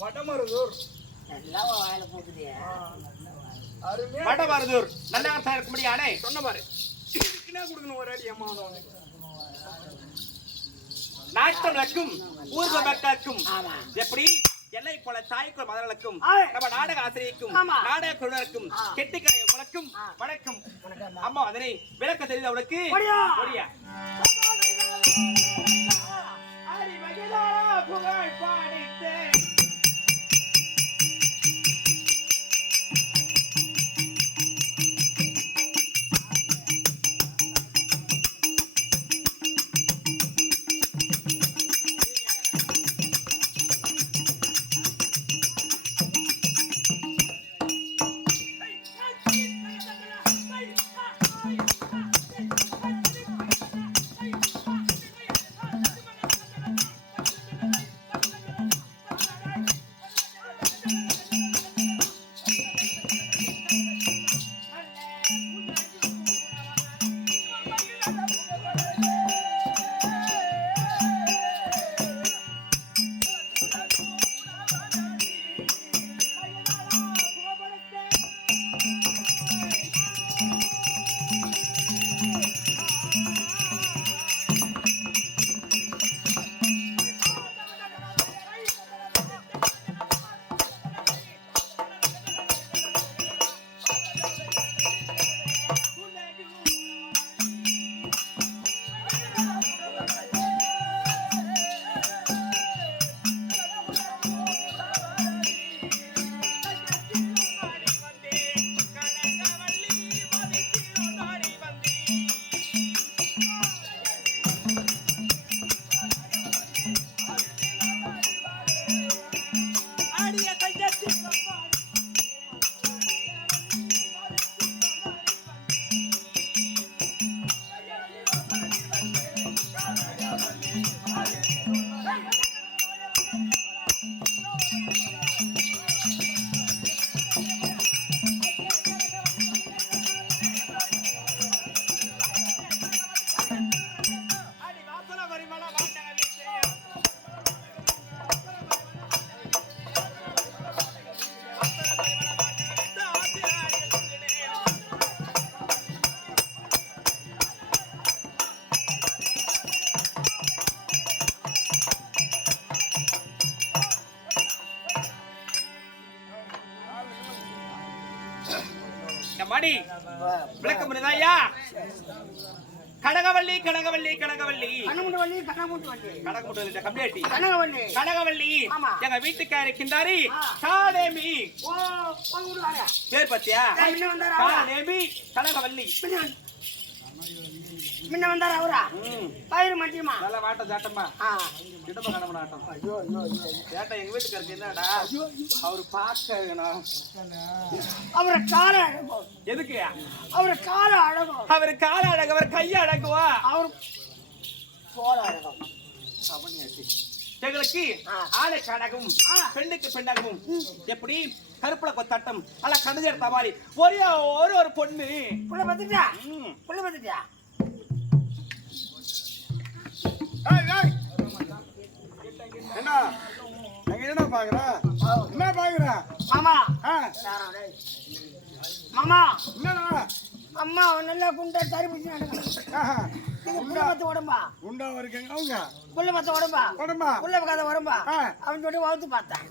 வடமருதூர் எல்லாம் வாயில போகுது. வடமருதூர் நல்லா இருக்க முடியானே சொன்ன பாரு கொடுக்கணும் ஒரு அடி அம்மா நாட்டங்களுக்கும் ஊர்வ மக்களுக்கும் எப்படி எல்லை போல தாய்க்குள் மதர்களுக்கும் நம்ம நாடக ஆசிரியருக்கும் நாடக குழுவினருக்கும் கெட்டிக்கடை உனக்கும் வணக்கம். அம்மா அதனை விளக்க தெரியுது அவளுக்கு புகழ் பாடித்தேன் மணி விளக்கம் ஐயா. கனகவல்லி கனகவல்லி கனகவல்லி கனகவல்லி எங்க வீட்டுக்கார இருக்கின்றாரி காடேமி பேர் பத்தியா காடேமி கனகவல்லி முன்ன வந்தாரு அவரா பயிர் மட்டியமா நல்ல வாட்ட ஜாட்டமா இடமா கடம ஆட்டம் ஐயோ ஐயோ ஜாட்ட எங்க வீட்டுக்கு என்னடா அவர் பார்க்கணும் அவர கால அழகு எதுக்கு அவர கால அழகு அவர் கால அழகு அவர் கை அழகுவா அவர் தோல் அழகு அவனியாச்சு எங்களுக்கு ஆளை கணக்கும் பெண்ணுக்கு பெண்ணாகவும் எப்படி கருப்புல கொத்தட்டம் அல்ல கடுஞ்செடுத்த மாதிரி ஒரே ஒரு பொண்ணு புள்ள பத்துட்டியா என்ன என்ன பாக்குற என்ன பாக்குற மாமா மாமா என்னடா அம்மா நல்லா குண்டா தறி பிடிச்சு நடக்க உடம்பா குண்டா இருக்கீங்க அவங்க புள்ள மத்த உடம்பா புள்ள பக்காத உடம்பா அவன் சொல்லி வளர்த்து பார்த்தேன்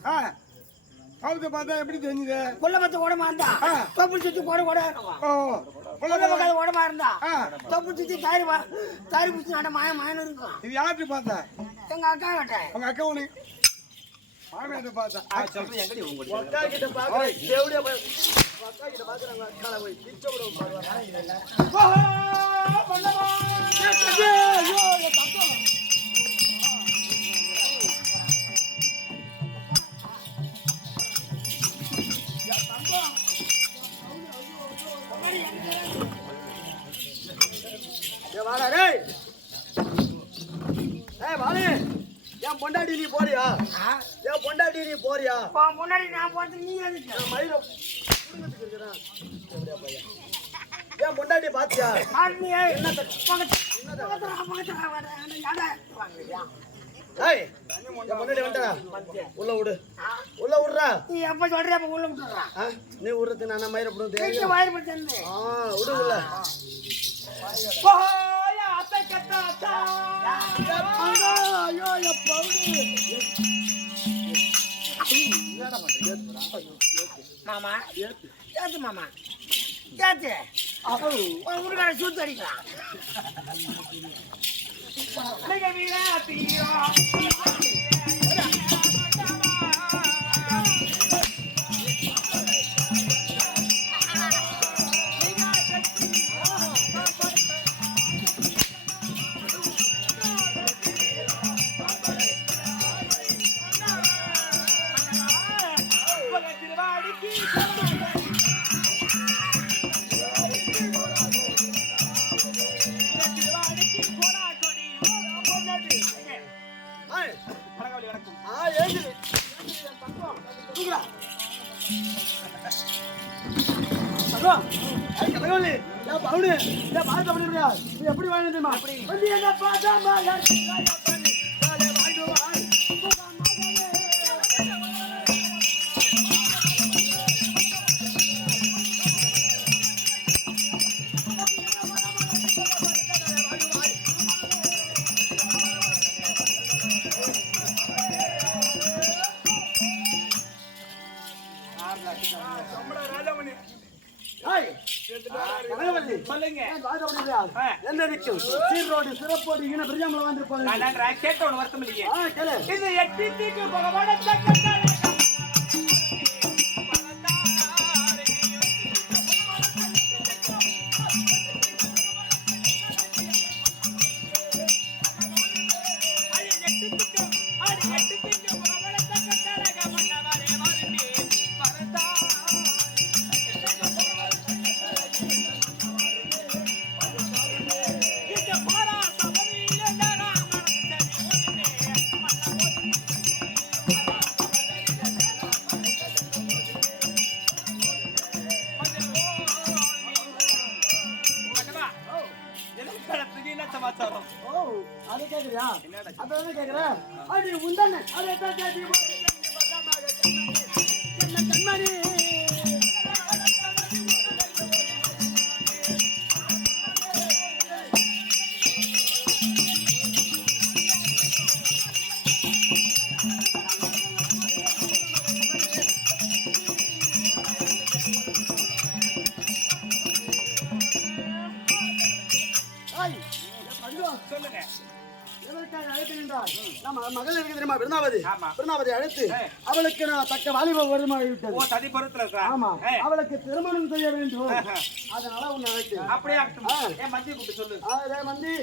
கவுத்து பார்த்தா எப்படி தெரிஞ்சுது புள்ள மத்த உடம்பா இருந்தா தொப்பு சுத்தி கூட புள்ள பக்காத உடம்பா இருந்தா தொப்பு சுத்தி தறி பிடிச்சு நட மாயன்னு இருக்கும் இது யாருக்கு பார்த்தா எங்க அக்கா கிட்ட உங்க அக்கா உனக்கு மாமியார்ட்ட பார்த்தா சொல்றேன் எங்கடி உங்க அக்கா கிட்ட பாக்குறேன் தேவடியா அக்கா கிட்ட பாக்குறாங்க அக்கால போய் பிச்சை விட பொண்டாடி நீ போறியா ஏன் பொண்டாடி நீ போறியா முன்னாடி நான் போறது நீ எதுக்கு மயில ஏன் பொண்டாடி பாத்தியா என்ன ஏய் என் முன்னாடி வந்துடா உள்ள விடு உள்ள விடுறா நீ எப்ப சொல்ற அப்ப உள்ள விட்டுறா நீ விடுறதுக்கு நான் மயிர போடுறது எங்க வாயிர போடுறேன்னு விடு உள்ள போயா அத்தை கத்தாத்தா ஐயோ எப்பா மாமா ஏத்து மாமா ஏத்து ஒரு ஊருக்கார சூத்து அடிக்கலாம் மிக வீரா தீரா எப்படி வாங்கினா சொல்லுங்க என்ன நிக்கும் சீரோடு சிறப்போடு இங்க பிரியாமல் வந்திருப்பாங்க நான் கேட்ட ஒன்று வருத்தம் இல்லையே கேளு இது எட்டி தீக்கு போக சமாச்சாரம் அது கேக்குறியா அதான் கேக்குறேன் அது உண்டானே அது எதான் கேட்டி கண்மணி சொல்லுங்க மகள் இருக்கு தெரியுமா பிருந்தாவதி ஆமா. பிருந்தாவதி அழைத்து அவளுக்கு நான் தக்க வாலிப வருமானம் ஓ விட்டது சதி பொறுத்துல இருக்கா ஆமா அவளுக்கு திருமணம் செய்ய வேண்டும் அதனால உன்னை அழைத்தேன் அப்படியே ஆகட்டும் ஏன் மத்திய கூப்பிட்டு சொல்லு மந்தி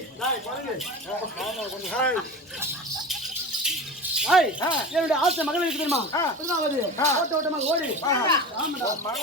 என்னுடைய ஆசை மகள் இருக்கு தெரியுமா பிருந்தாவதி ஓட்ட ஓட்டமாக ஓடி ஆமாடா